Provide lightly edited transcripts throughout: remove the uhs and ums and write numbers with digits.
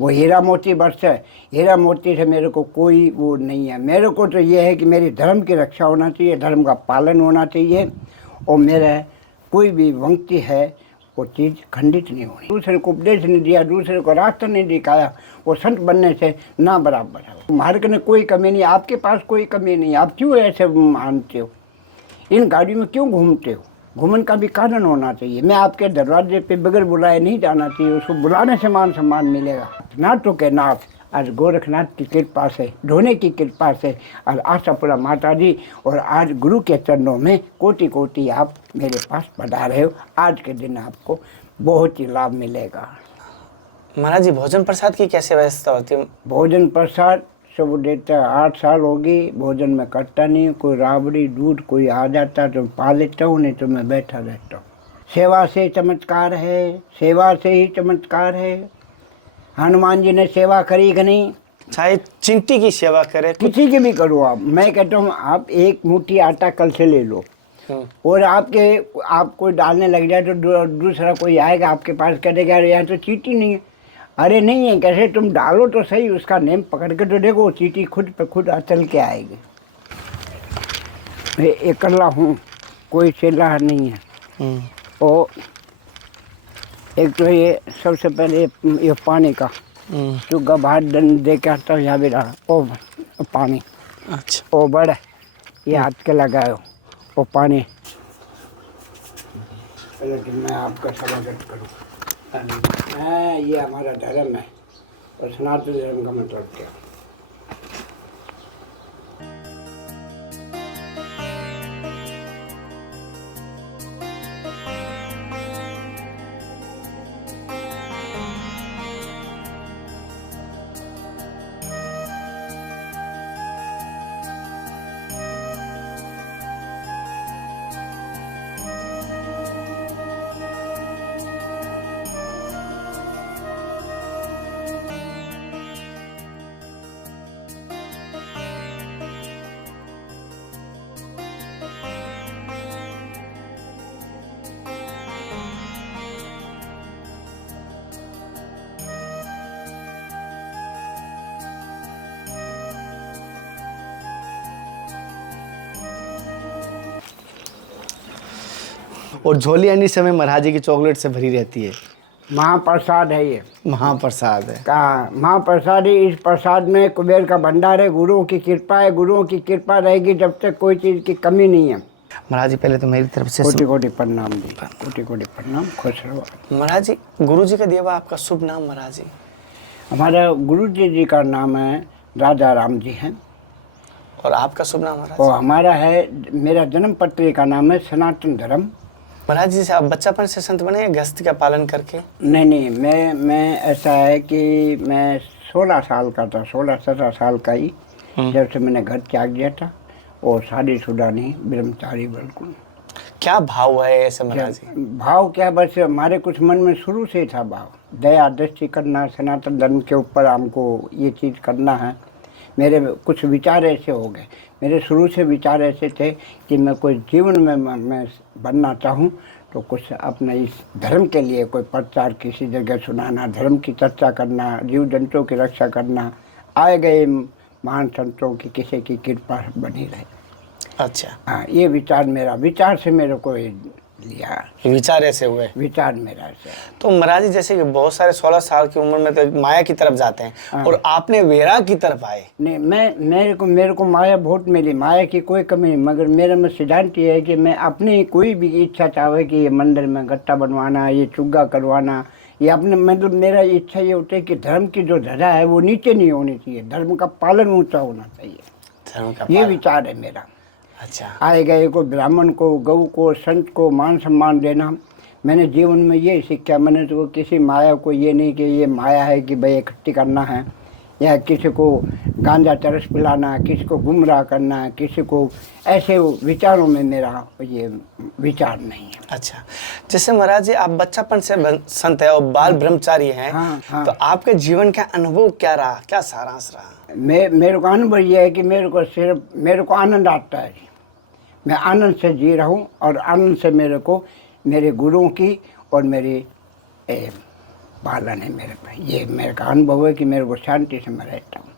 वो हीरा मोती वर्ष है, हीरा मोती से मेरे को कोई वो नहीं है। मेरे को तो ये है कि मेरी धर्म की रक्षा होना चाहिए, धर्म का पालन होना चाहिए, और मेरा कोई भी वंक्ति है वो चीज़ खंडित नहीं होनी। दूसरे को उपदेश नहीं दिया, दूसरे को रास्ता नहीं दिखाया, वो संत बनने से ना बराबर है। मार्ग में कोई कमी नहीं, आपके पास कोई कमी नहीं, आप क्यों ऐसे मानते हो? इन गाड़ियों में क्यों घूमते हो? घूमने का भी कारण होना चाहिए। मैं आपके दरवाजे पे बगैर बुलाए नहीं जाना चाहिए, उसको बुलाने से मान सम्मान मिलेगा। नाथों के नाथ आज गोरखनाथ की कृपा से, ढोने की कृपा से, और आशापुरा माता जी और आज गुरु के चरणों में कोटि कोटि आप मेरे पास पधारे हो। आज के दिन आपको बहुत ही लाभ मिलेगा। महाराज जी, भोजन प्रसाद की कैसे व्यवस्था होती है? भोजन प्रसाद सब देता है। 8 साल हो गई भोजन में करता नहीं, कोई राबड़ी दूध कोई आ जाता तो पा लेता हूँ, नहीं तो मैं बैठा रहता हूँ। सेवा से चमत्कार है, सेवा से ही चमत्कार है। हनुमान जी ने सेवा करी कि नहीं? चाहे चिंटी की सेवा करे, किसी की भी करो आप। मैं कहता हूँ आप एक मुट्ठी आटा कल से ले लो, और आप कोई डालने लग जाए तो दूसरा कोई आएगा आपके पास, कहेगा अरे यहाँ तो चीटी नहीं है। अरे नहीं है, कैसे तुम डालो तो सही, उसका नेम पकड़ के तो देखो, चीटी खुद पे खुद चल के आएगी। मैं अकेला हूँ, कोई सेला नहीं है। और एक तो ये सबसे पहले ये पानी का चुग्गा बाहर दे के आता हूँ, यहाँ भी रहा ओ पानी। अच्छा, ओ बड़ा ये हाथ के लगाओ वो पानी। पहले तो मैं आपका स्वागत करूँ। ये हमारा धर्म है, और सनातन धर्म का मतलब क्या? और झोली अन्य समय महाराज जी की चॉकलेट से भरी रहती है। महाप्रसाद है ये, महाप्रसाद है। का महाप्रसाद है। इस प्रसाद में कुबेर का भंडार है, गुरुओं की कृपा है। गुरुओं की कृपा रहेगी जब तक कोई चीज़ की कमी नहीं है। महाराज जी, पहले तो मेरी तरफ से कोटि कोटि प्रणाम जी, कोटि कोटि प्रणाम, खुश रहो। महाराज जी, गुरु जी का दिया हुआ आपका शुभ नाम महाराज जी? हमारा गुरु जी का नाम है राजा राम जी हैं। और आपका शुभ नाम महाराज? और हमारा है, मेरा जन्म पत्री का नाम है सनातन धर्म। महाराज जी, से आप बच्चापन से संत बने या गृहस्थी का पालन करके? नहीं, मैं ऐसा है कि मैं 16 साल का था, 16-17 साल का ही, जब से मैंने घर त्याग दिया था, और शादीशुदा नहीं, ब्रह्मचारी बिल्कुल। क्या भाव है ऐसे महाराज जी? भाव क्या, बस हमारे कुछ मन में शुरू से था भाव, दया दृष्टि करना, सनातन धर्म के ऊपर हमको ये चीज़ करना है। मेरे कुछ विचार ऐसे हो गए, मेरे शुरू से विचार ऐसे थे कि मैं कोई जीवन में मैं बनना चाहूँ तो कुछ अपने इस धर्म के लिए कोई प्रचार किसी जगह सुनाना, धर्म की चर्चा करना, जीव जंतुओं की रक्षा करना, आए गए महान संतों की किसी की कृपा बनी रहे। अच्छा, हाँ, ये विचार से मेरे को लिया, विचार ऐसे हुए? विचार मेरा ऐसे। तो महाराज जी, जैसे कि बहुत सारे 16 साल की उम्र में तो माया की तरफ जाते हैं, और आपने वेरा की तरफ आए। नहीं, मेरे को माया बहुत मिली, माया की कोई कमी नहीं, मगर मेरा में सिद्धांत ये है कि मैं अपनी कोई भी इच्छा चाहे कि ये मंदिर में गट्टा बनवाना, ये चुग्गा करवाना, ये अपने मतलब मेरा इच्छा ये होती है कि धर्म की जो ध्वजा है वो नीचे नहीं होनी चाहिए, धर्म का पालन ऊंचा होना चाहिए। धर्म का ये विचार है मेरा। अच्छा, आए गए को, ब्राह्मण को, गऊ को, संत को मान सम्मान देना। मैंने जीवन में ये सीखा, मैंने तो किसी माया को ये नहीं कि ये माया है कि भाई इकट्ठी करना है, या किसी को गांजा चरस पिलाना, किसी को गुमराह करना, किसी को ऐसे विचारों में मेरा ये विचार नहीं है। अच्छा, जैसे महाराज जी, आप बच्चापन से संत है और बाल ब्रह्मचारी हैं। हाँ। तो आपके जीवन का अनुभव क्या रहा, क्या सारांश रहा? मेरे को अनुभव ये है कि मेरे को आनंद आता है, मैं आनंद से जी रहा हूँ, और आनंद से मेरे को मेरे गुरुओं की और मेरी पालन है मेरे पे। ये मेरे का अनुभव है कि मेरे को शांति से मैं रहता हूँ।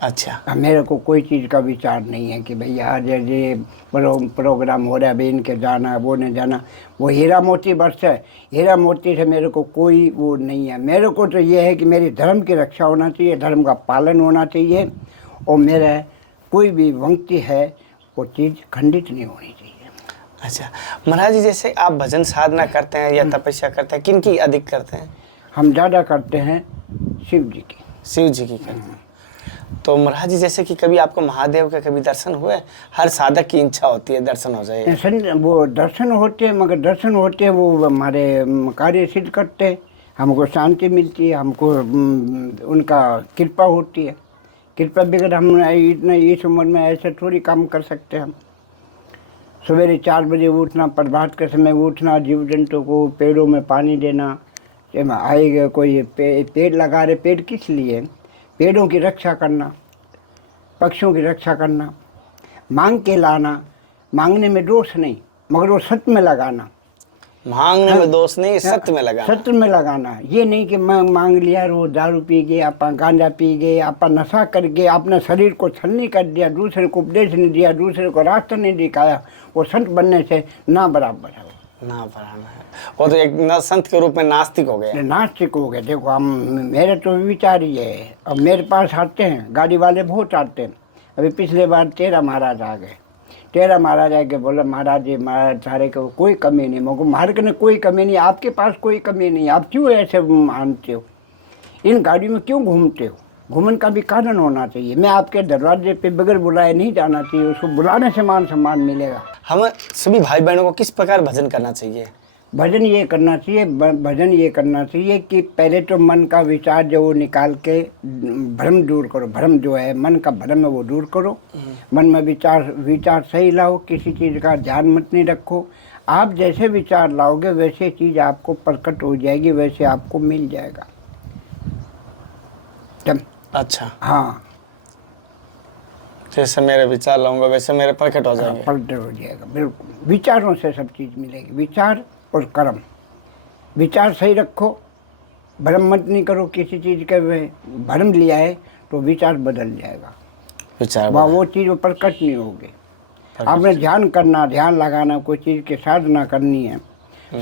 अच्छा। अब मेरे को कोई चीज़ का विचार नहीं है कि भैया आज ये प्रोग्राम हो रहा है, अभी इनके जाना वो नहीं जाना। वो हीरा मोती वर्ष है, हीरा मोती से मेरे को कोई वो नहीं है। मेरे को तो ये है कि मेरी धर्म की रक्षा होना चाहिए, धर्म का पालन होना चाहिए, और मेरा कोई भी वंक्ति है वो चीज़ खंडित नहीं होनी चाहिए। अच्छा महाराज जी, जैसे आप भजन साधना करते हैं या तपस्या करते हैं, किन की अधिक करते हैं? हम ज़्यादा करते हैं शिव जी की। शिव जी की करते हैं। तो महाराज जी, जैसे कि कभी आपको महादेव के कभी दर्शन हुए? हर साधक की इच्छा होती है दर्शन हो जाए। वो दर्शन होते हैं, मगर दर्शन होते हैं वो हमारे कार्य सिद्ध करते हैं, हमको शांति मिलती है, हमको उनका कृपा होती है। कृपा बगैर हम इतना इस उम्र में ऐसे थोड़ी काम कर सकते हैं। हम सवेरे 4 बजे उठना, प्रभात के समय उठना, जीव जंतु को पेड़ों में पानी देना, आएगा कोई पेड़ लगा रहे, पेड़ किस लिए? पेड़ों की रक्षा करना, पक्षियों की रक्षा करना, मांग के लाना, मांगने में दोष नहीं, मगर वो सत्य में लगाना। मांगने में दोष नहीं, सत्य में लगाना। सत्य में लगाना, ये नहीं कि मांग लिया, वो दारू पी गए, आप गांजा पी गए, आप नशा कर गए, अपने शरीर को छलनी कर दिया, दूसरे को उपदेश नहीं दिया, दूसरे को रास्ता नहीं दिखाया, वो संत बनने से ना बराबर है। ना बराबर है, वो तो एक न संत के रूप में नास्तिक हो गए। नास्तिक हो गए। देखो हम, मेरे तो विचार ये है, अब मेरे पास आते हैं गाड़ी वाले, बहुत आते हैं। अभी पिछले बार 13 महाराज आ गए। 13 महाराज आके बोला, महाराज जी महाराज सारे को कोई कमी नहीं, मगर मार्ग में कोई कमी नहीं, आपके पास कोई कमी नहीं, आप क्यों ऐसे मानते हो, इन गाड़ियों में क्यों घूमते हो? घूमने का भी कारण होना चाहिए। मैं आपके दरवाजे पे बगैर बुलाए नहीं जाना चाहिए, उसको बुलाने से मान सम्मान मिलेगा। हमें सभी भाई बहनों को किस प्रकार भजन करना चाहिए? भजन ये करना चाहिए, भजन ये करना चाहिए कि पहले तो मन का विचार जो वो निकाल के भ्रम दूर करो। भ्रम जो है, मन का भ्रम है, वो दूर करो। मन में विचार सही लाओ, किसी चीज़ का ध्यान मत नहीं रखो। आप जैसे विचार लाओगे वैसे चीज़ आपको प्रकट हो जाएगी, वैसे आपको मिल जाएगा। अच्छा। हाँ, जैसे मेरे विचार लाऊंगा वैसे मेरे प्रकट हो जाएंगे। प्रकट हो जाएगा, बिल्कुल। विचारों से सब चीज़ मिलेगी, विचार और कर्म। विचार सही रखो, भ्रम मत नहीं करो किसी चीज़ के। भ्रम लिया है तो विचार बदल जाएगा, विचार वो चीज़ वो प्रकट नहीं होगी। आपने ध्यान करना, ध्यान लगाना, कोई चीज़ की साधना करनी है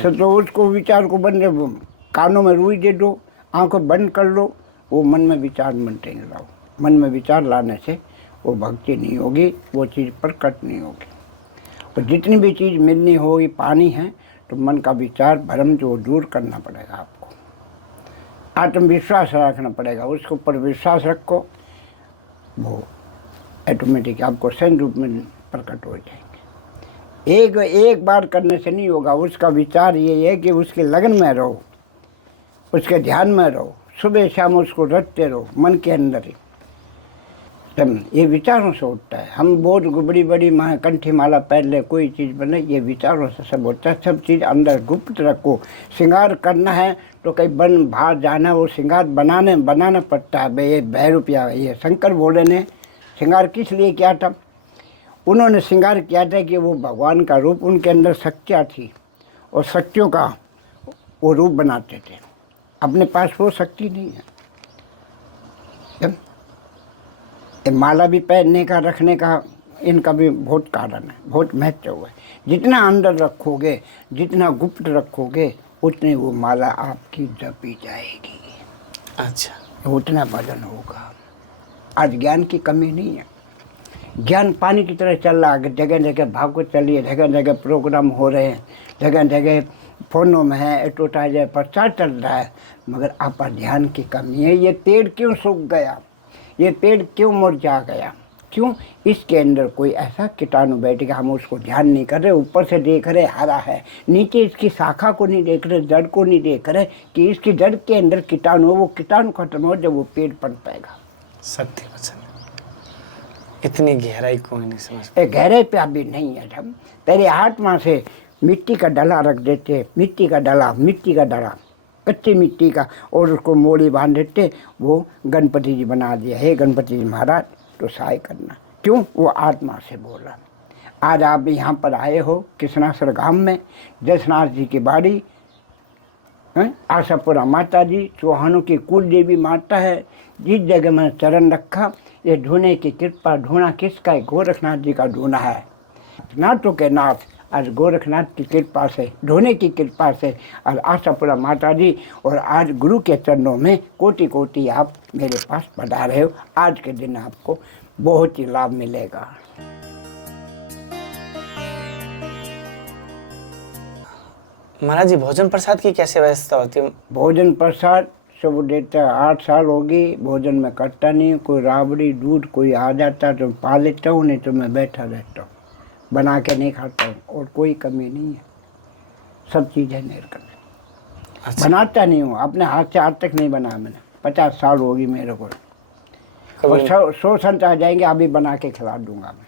तो उसको विचार को बंद, कानों में रुई दे दो, आंखों बंद कर लो, वो मन में विचार मनते नहीं लाओ। मन में विचार लाने से वो भक्ति नहीं होगी, वो चीज़ प्रकट नहीं होगी। और जितनी भी चीज़ मिलनी होगी, पानी है तो मन का विचार भ्रम जो दूर करना पड़ेगा आपको। आत्मविश्वास रखना पड़ेगा, उसके ऊपर विश्वास रखो, वो ऑटोमेटिक आपको सही रूप में प्रकट हो जाएंगे। एक बार करने से नहीं होगा, उसका विचार ये है कि उसके लगन में रहो, उसके ध्यान में रहो, सुबह शाम उसको रटते रहो मन के अंदर ही। ये विचारों से उठता है। हम बहुत बड़ी बड़ी कंठी माला पहले कोई चीज़ बने, ये विचारों से सब होता है। सब चीज़ अंदर गुप्त रखो। श्रृंगार करना है तो कहीं बाहर जाना, वो श्रृंगार बनाना पड़ता है। भाई ये 2 रुपया, ये शंकर भोले ने श्रृंगार किस लिए किया था? उन्होंने श्रृंगार किया था कि वो भगवान का रूप, उनके अंदर शक्तियाँ थी और शक्तियों का वो रूप बनाते थे। अपने पास वो शक्ति नहीं है। माला भी पहनने का, रखने का, इनका भी बहुत कारण है, बहुत महत्व है। जितना अंदर रखोगे, जितना गुप्त रखोगे, उतनी वो माला आपकी जपी जाएगी। अच्छा, उतना वजन होगा। आज ज्ञान की कमी नहीं है, ज्ञान पानी की तरह चल रहा है। जगह जगह भागवत चलिए, जगह जगह प्रोग्राम हो रहे हैं, जगह जगह फोनों में है, एडवर्टाइजर प्रचार चल रहा है, मगर आप पर ध्यान की कमी है। ये पेड़ क्यों सूख गया, ये पेड़ क्यों मुरझा गया? क्यों? इसके अंदर कोई ऐसा कीटाणु बैठ गया, हम उसको ध्यान नहीं कर रहे। ऊपर से देख रहे हरा है, नीचे इसकी शाखा को नहीं देख रहे, जड़ को नहीं देख रहे कि इसकी जड़ के अंदर कीटाणु, वो कीटाणु खत्म हो जब वो पेड़ पन पाएगा। सत्य वचन, इतनी गहराई कोई नहीं समझ। गहराई पे अभी नहीं है। जब पहले आत्मा से मिट्टी का डला रख देते, मिट्टी का डला कच्ची मिट्टी का, और उसको मोड़ी बांध देते, वो गणपति जी बना दिया। हे गणपति जी महाराज, तो सहाय करना। क्यों? वो आत्मा से बोला। आज आप यहाँ पर आए हो कृष्णासर गांव में, जसनाथ जी की बाड़ी, हैं। आशापुरा माता जी चौहानों की कुल देवी माता है। जिस जगह मैंने चरण रखा, ये ढूंढने की कृपा, ढूंढा किसका है? गोरखनाथ जी का ढूंढा है। नाथों के नाथ आज गोरखनाथ की कृपा से, ढूंढने की कृपा से, और आशापुरा माता जी, और आज गुरु के चरणों में कोटि कोटि आप मेरे पास पधारे हो। आज के दिन आपको बहुत ही लाभ मिलेगा। महाराज जी, भोजन प्रसाद की कैसे व्यवस्था होती है? भोजन प्रसाद सब देता है। 8 साल हो गई भोजन में करता नहीं। कोई राबड़ी दूध कोई आ जाता तो पा लेता हूँ, नहीं तो मैं बैठा रहता हूँ, बना के नहीं खाता हूँ। और कोई कमी नहीं है, सब चीज़ें निर्गत। अच्छा। बनाता नहीं हूँ, अपने हाथ से आज तक नहीं बनाया मैंने। 50 साल होगी मेरे को। और कभी 100 संत आ जाएंगे, अभी बना के खिला दूंगा मैं।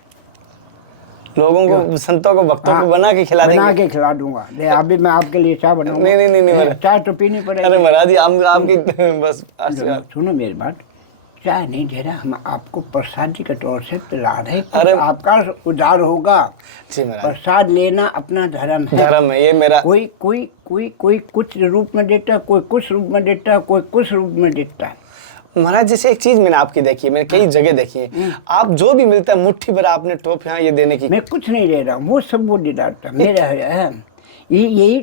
लोगों को, संतों को, भक्तों हाँ, को बना के खिला बना देंगे? के खिला दूंगा। ले अभी मैं आपके लिए चाय बनाऊंगा। नहीं महाराज। चाय तो पीनी पड़ेगी। अरे महाराज जी, हम आपकी बस आशीर्वाद। सुनो मेरी बात, चाय नहीं दे रहा, हम आपको प्रसादी के तौर से पिला रहे। अरे आपका उद्धार होगा। जी महाराज, प्रसाद लेना अपना धर्म है। धर्म है ये मेरा। कोई कुछ रूप में देता है, कोई कुछ रूप में देता है, कोई कुछ रूप में देता है। महाराज जैसे एक चीज मैंने आपकी देखी है, मैंने कई जगह देखी है, आप जो भी मिलता है मुट्ठी भर आपने टोप यहाँ ये देने की। मैं कुछ नहीं दे रहा हूँ, वो सब वो दिलाता मेरा है। यही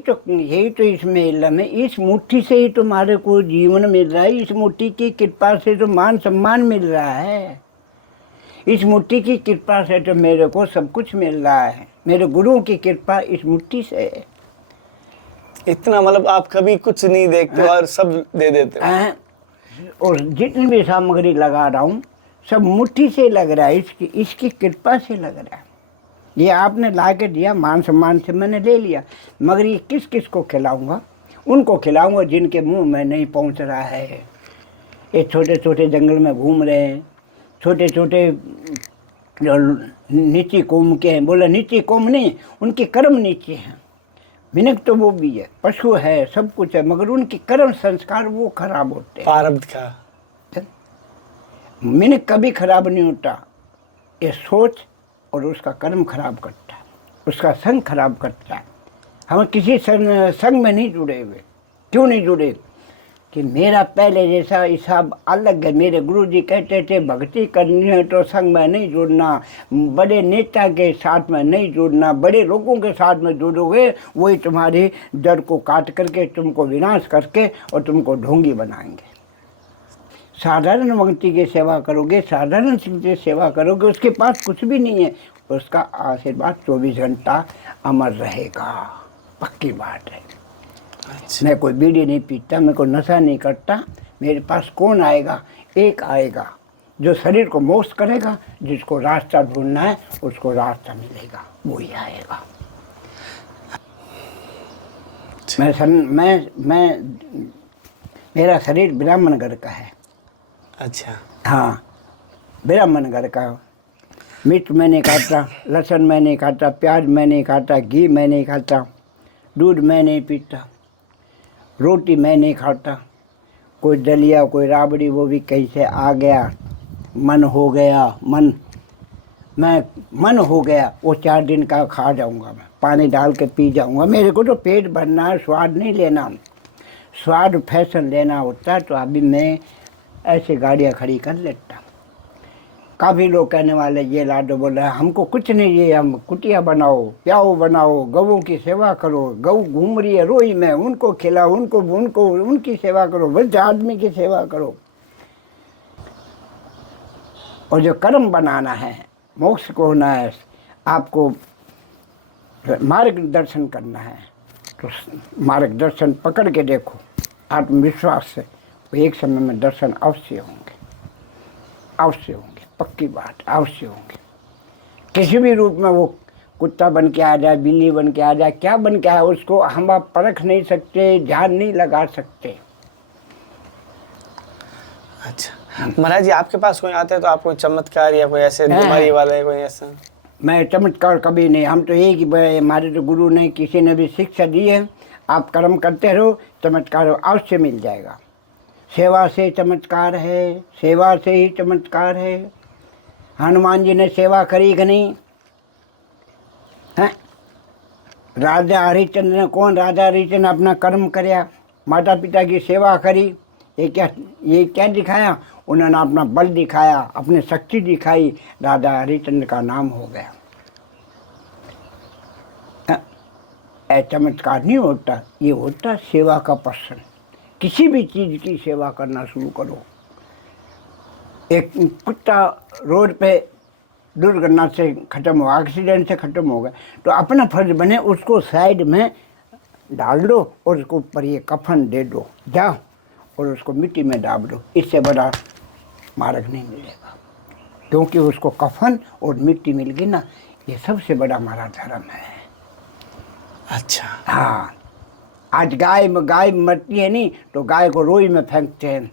तो इसमें इल्लम है। इस मुट्ठी से ही तुम्हारे को जीवन मिल रहा है। इस मुट्ठी की कृपा से तो मान सम्मान मिल रहा है। इस मुट्ठी की कृपा से तो मेरे को सब कुछ मिल रहा है। मेरे गुरुओं की कृपा इस मुट्ठी से है। इतना मतलब आप कभी कुछ नहीं देखते और सब दे देते हो। और जितनी भी सामग्री लगा रहा हूँ सब मुट्ठी से लग रहा है, इसकी कृपा से लग रहा है। ये आपने ला के दिया, मान सम्मान से मैंने ले लिया, मगर ये किस किस को खिलाऊंगा? उनको खिलाऊंगा जिनके मुंह में नहीं पहुंच रहा है। ये छोटे छोटे जंगल में घूम रहे हैं, छोटे छोटे जो नीची कौम के हैं। बोला नीची कौम नहीं, उनके कर्म नीचे हैं। मिनक तो वो भी है, पशु है, सब कुछ है, मगर उनके कर्म संस्कार वो खराब होते हैं। प्रारब्ध का मिनक कभी खराब नहीं होता। ये सोच और उसका कर्म खराब करता है, उसका संग खराब करता है। हम किसी संग में नहीं जुड़े हुए। क्यों नहीं जुड़े? कि मेरा पहले जैसा हिसाब अलग है। मेरे गुरुजी कहते थे भक्ति करनी है तो संग में नहीं जुड़ना, बड़े नेता के साथ में नहीं जुड़ना। बड़े लोगों के साथ में जुड़ोगे वही तुम्हारी जड़ को काट करके तुमको विनाश करके और तुमको ढोंगी बनाएंगे। साधारण व्यक्ति की सेवा करोगे, साधारण से सेवा करोगे, उसके पास कुछ भी नहीं है, उसका आशीर्वाद 24 घंटा अमर रहेगा। पक्की बात है। अच्छा। मैं कोई बीड़ी नहीं पीता, मैं कोई नशा नहीं करता। मेरे पास कौन आएगा? एक आएगा जो शरीर को मोक्ष करेगा। जिसको रास्ता ढूंढना है उसको रास्ता मिलेगा, वही आएगा। मैं मेरा शरीर ब्राह्मण घर का है। अच्छा। हाँ, ब्राह्मण घर का। मिर्च मैं नहीं खाता, लहसुन मैं नहीं खाता, प्याज मैं नहीं खाता, घी मैं नहीं खाता, दूध मैं नहीं पीता, रोटी मैं नहीं खाता। कोई दलिया कोई राबड़ी वो भी कहीं से आ गया, मन हो गया, मन हो गया, वो 4 दिन का खा जाऊंगा। मैं पानी डाल के पी जाऊंगा। मेरे को तो पेट भरना है, स्वाद नहीं लेना। स्वाद फैशन लेना होता तो अभी मैं ऐसे गाड़ियाँ खड़ी कर लेता। काफ़ी लोग कहने वाले ये ला दो, बोला हमको कुछ नहीं, ये हम कुटिया बनाओ, प्याऊ बनाओ, गऊ की सेवा करो। गऊ घूम रही है रोई में, उनको खिलाओ, उनको उनकी सेवा करो, वृद्ध आदमी की सेवा करो। और जो कर्म बनाना है, मोक्ष को होना है, आपको मार्गदर्शन करना है, तो मार्गदर्शन पकड़ के देखो आत्मविश्वास से, एक समय में दर्शन अवश्य होंगे, अवश्य होंगे। पक्की बात, अवश्य होंगे। किसी भी रूप में वो कुत्ता बन के आ जाए, बिल्ली बन के आ जाए, क्या बन के आए, उसको हम आप परख नहीं सकते, ध्यान नहीं लगा सकते। अच्छा महाराज जी, आपके पास कोई आता है तो आप कोई चमत्कार या कोई ऐसे बीमारी वाला है, कोई ऐसा? मैं चमत्कार कभी नहीं। हम तो एक ही, हमारे तो गुरु ने किसी ने भी शिक्षा दी है, आप कर्म करते रहो, चमत्कार अवश्य मिल जाएगा। सेवा से चमत्कार है, सेवा से ही चमत्कार है। हनुमान जी ने सेवा करी कि नहीं है? राजा हरिश्चंद्र ने, कौन राजा हरिश्चंद्र अपना कर्म करया, माता पिता की सेवा करी, ये क्या दिखाया? उन्होंने अपना बल दिखाया, अपनी शक्ति दिखाई, राजा हरिश्चंद्र का नाम हो गया। चमत्कार नहीं होता, ये होता सेवा का पर्सन। किसी भी चीज़ की सेवा करना शुरू करो। एक कुत्ता रोड पे दुर्घटना से ख़त्म हो, एक्सीडेंट से ख़त्म हो गया, तो अपना फर्ज बने उसको साइड में डाल दो और उसको ऊपर ये कफन दे दो, जाओ और उसको मिट्टी में डाल दो। इससे बड़ा मार्ग नहीं मिलेगा, क्योंकि उसको कफन और मिट्टी मिल गई ना, ये सबसे बड़ा हमारा धर्म है। अच्छा। हाँ, आज गाय मरती है नहीं तो गाय को रोई में फेंकते हैं,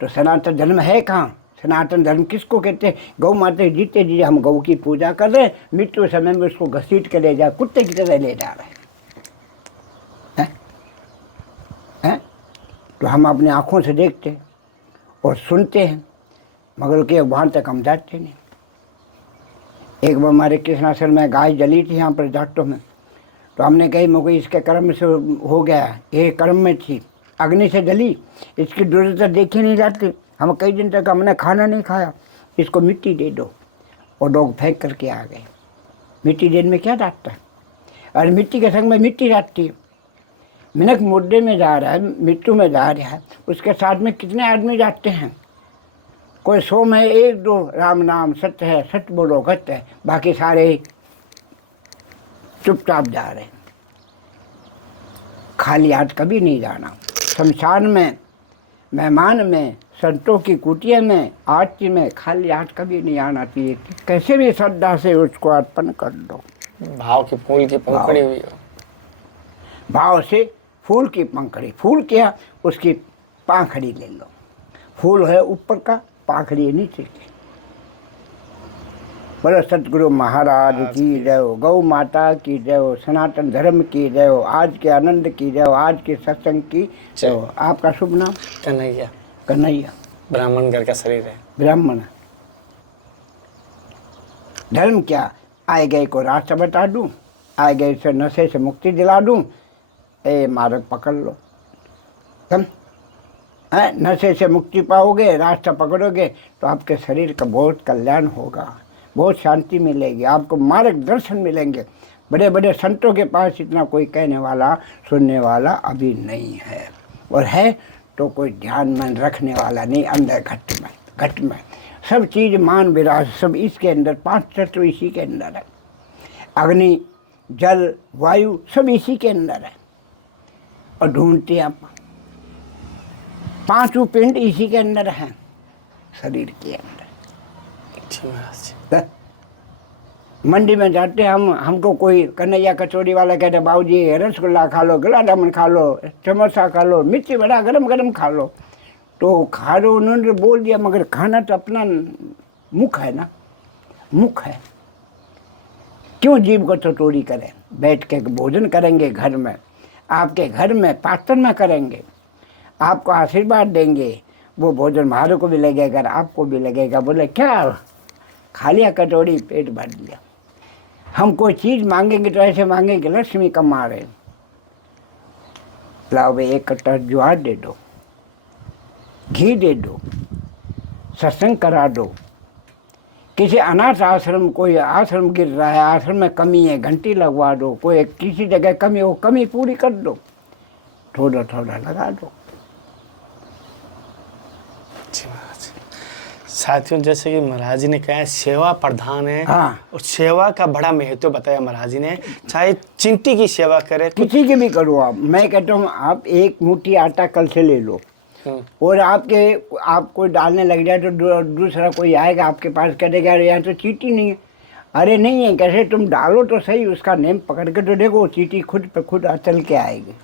तो सनातन धर्म है कहाँ? सनातन धर्म किसको कहते हैं? गौ माता जीते जी हम गौ की पूजा कर रहे हैं, मृत्यु समय में उसको घसीट के ले जा, कुत्ते की तरह ले जा रहे हैं। तो हम अपनी आँखों से देखते और सुनते हैं, मगर के वहाँ तक हम जाते नहीं। एक बार हमारे कृष्णाश्रम में गाय जली थी यहाँ पर जाटों में, तो हमने कही मुझे इसके कर्म से हो गया, ये कर्म में थी, अग्नि से जली, इसकी दुर्दशा देखी नहीं जाती। हम कई दिन तक हमने खाना नहीं खाया, इसको मिट्टी दे दो, और लोग फेंक करके आ गए। मिट्टी देने में क्या जाता है? और मिट्टी के संग में मिट्टी जाती है। मिनक मुद्दे में जा रहा है, मृत्यु में जा रहा है, उसके साथ में कितने आदमी जाते हैं? कोई 100 में 1-2 राम नाम सत्य है, सत्य बोलो गत्य है, बाकी सारे चुपचाप जा रहे हैं। खाली हाथ कभी नहीं जाना। शमशान में, मेहमान में, संतों की कुटिया में, आरती में खाली हाथ कभी नहीं आना चाहिए। कैसे भी श्रद्धा से उसको अर्पण कर दो। भाव की फूल की पंखुड़ी हुई हो। भाव से फूल की पंखड़ी, फूल क्या? उसकी पाखड़ी ले लो। फूल है ऊपर का, पाखड़ी है नीचे की। बोलो सतगुरु महाराज की जय हो, गौ माता की जय हो, सनातन धर्म की जय हो, आज के आनंद की जय हो, आज के सत्संग की जय हो। आपका शुभ नाम? कन्हैया। कन्हैया। ब्राह्मण घर का शरीर है। ब्राह्मण। धर्म क्या? आए गए को रास्ता बता दूं, आए गए से नशे से मुक्ति दिला दूं, ए मार्ग पकड़ लो। तुम नशे से मुक्ति पाओगे, रास्ता पकड़ोगे तो आपके शरीर का बहुत कल्याण होगा, बहुत शांति मिलेगी, आपको मार्गदर्शन मिलेंगे। बड़े बड़े संतों के पास इतना कोई कहने वाला, सुनने वाला अभी नहीं है, और है तो कोई ध्यान में रखने वाला नहीं। अंदर घट में सब चीज़ मान विराज, सब इसके अंदर, 5 तत्व इसी के अंदर है। अग्नि, जल, वायु सब इसी के अंदर है। और ढूंढते आप 5 पिंड इसी के अंदर हैं, शरीर के अंदर। मंडी में जाते हम, हमको कोई कन्हैया कचौड़ी वाला कहते बाबूजी रसगुल्ला खा लो, गुलाब जामुन खा लो, समोसा खा लो, मिर्ची बड़ा गरम गरम खा लो, तो खा लो। उन्होंने बोल दिया, मगर खाना तो अपना मुख है ना, मुख है। क्यों जीव को चटोरी करें? बैठ के भोजन करेंगे घर में, आपके घर में पात्र में करेंगे, आपको आशीर्वाद देंगे, वो भोजन हमारे को भी लगेगा, आपको भी लगेगा। बोले क्या खा लिया कटोरी, पेट भर लिया। हम कोई चीज़ मांगेंगे तो ऐसे मांगेंगे लक्ष्मी कमा रहे, लाओ भाई 1 कट्टा ज्वार दे दो, घी दे दो, सत्संग करा दो। किसी अनाथ आश्रम, कोई आश्रम गिर रहा है, आश्रम में कमी है, घंटी लगवा दो। कोई किसी जगह कमी हो, कमी पूरी कर दो, थोड़ा थोड़ा लगा दो। साथियों, जैसे कि महाराज जी ने कहा है सेवा प्रधान है। हाँ। और सेवा का बड़ा महत्व बताया महाराज जी ने। चाहे चिंटी की सेवा करे, किसी की भी करो आप। मैं कहता हूँ आप 1 मुट्ठी आटा कल से ले लो, और आपको डालने लग जाए तो दूसरा कोई आएगा आपके पास, कहेगा अरे यहाँ तो चीटी नहीं है। अरे नहीं है, कैसे? तुम डालो तो सही, उसका नेम पकड़ के तो देखो, चीटी खुद पे खुद चल के आएगी।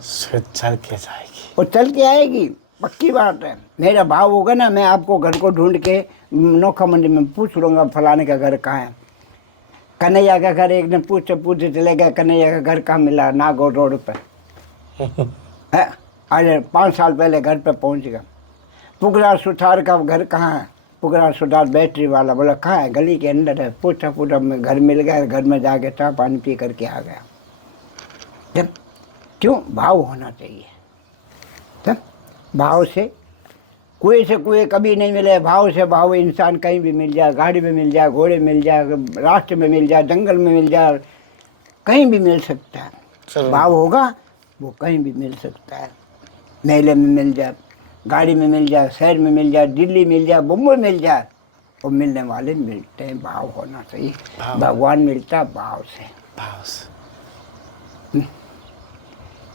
चल के जाएगी, और चल के आएगी, पक्की बात है। मेरा भाव होगा ना, मैं आपको घर को ढूंढ के नोखा मंडी में पूछ लूँगा फलाने का घर कहाँ है। कन्हैया का घर एक दिन पूछते चले गए, कन्हैया का घर कहाँ मिला? नागौर रोड पर है। अरे 5 साल पहले घर पे पहुंच गया। पुगरार सुथार का घर कहाँ है? पुगरार सुथार बैटरी वाला। बोला कहाँ है? गली के अंदर है। पूछा में घर मिल गया, घर में जाके चाय पानी पी करके आ गया। जब क्यों? भाव होना चाहिए। तो भाव से कोई कभी नहीं मिले। भाव से भाव इंसान कहीं भी मिल जाए, गाड़ी में मिल जाए, घोड़े मिल जाए, रास्ते में मिल जाए, जंगल में मिल जाए, कहीं भी मिल सकता है। जरूर। भाव होगा वो कहीं भी मिल सकता है। मेले में मिल जाए, गाड़ी में मिल जाए, शहर में मिल जाए, दिल्ली मिल जाए, मुंबई मिल जाए, वो मिलने वाले मिलते हैं। भाव होना चाहिए। भाव। भगवान मिलता भाव से। भाव से।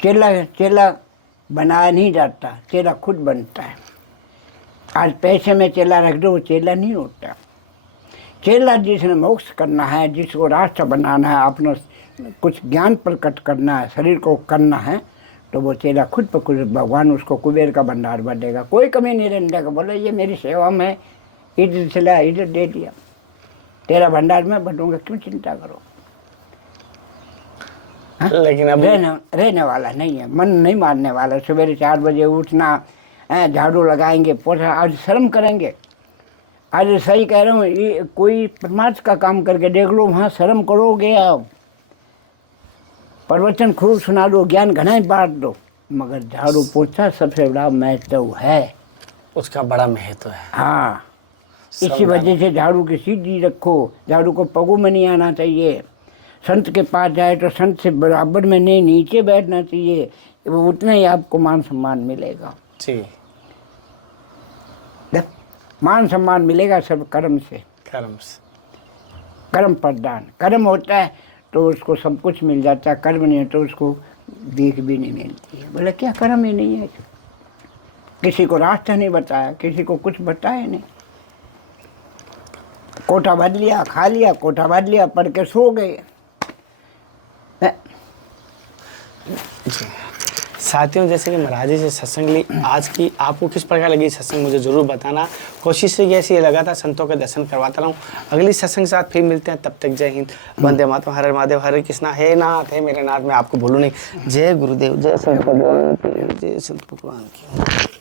चेला बनाया नहीं जाता, चेला खुद बनता है। आज पैसे में चेला रख दो, वो चेला नहीं होता। चेला जिसने मोक्ष करना है, जिसको रास्ता बनाना है, अपना कुछ ज्ञान प्रकट करना है, शरीर को करना है, तो वो चेला खुद पर खुद भगवान उसको कुबेर का भंडार भर देगा। कोई कमी नहीं रहने देगा। बोले ये मेरी सेवा में इधर चला, इधर दे दिया, तेरा भंडार मैं भरूंगा, क्यों चिंता करो। लेकिन अब रहने वाला नहीं है, मन नहीं मारने वाला। सवेरे 4 बजे उठना, झाड़ू लगाएंगे, पोछा, आज शर्म करेंगे। आज सही कह रहा हूँ, ये कोई परमार्थ का काम करके देख लो, वहाँ शर्म करोगे आप। प्रवचन खूब सुना दो, ज्ञान घना ही बांट दो, मगर झाड़ू पोछा सबसे बड़ा महत्व है, उसका बड़ा महत्व है। हाँ, इसी वजह से झाड़ू की सीधी रखो। झाड़ू को पगों में नहीं आना चाहिए। संत के पास जाए तो संत से बराबर में नहीं, नीचे बैठना चाहिए। वो उतना ही आपको मान सम्मान मिलेगा। जी। मान सम्मान मिलेगा सब कर्म से। कर्म से। कर्म प्रदान, कर्म होता है तो उसको सब कुछ मिल जाता है। कर्म नहीं है तो उसको देख भी नहीं मिलती है। बोले क्या कर्म ही नहीं है? किसी को रास्ता नहीं बताया, किसी को कुछ बताया नहीं। कोठा बांध लिया, खा लिया, कोठा बांध लिया, पढ़ के सो गए। जी। साथियों, जैसे कि महाराज जी से सत्संग ली, आज की आपको किस प्रकार लगी सत्संग मुझे जरूर बताना। कोशिश से ऐसी लगातार संतों के दर्शन करवाता रहूँ। अगली सत्संग के साथ फिर मिलते हैं, तब तक जय हिंद, वंदे मातरम, हरे महादेव, हरे कृष्णा। हे नाथ, हे मेरे नाथ, मैं आपको भूलूं नहीं। जय गुरुदेव, जय संत भगवान की, जय संत भगवान की।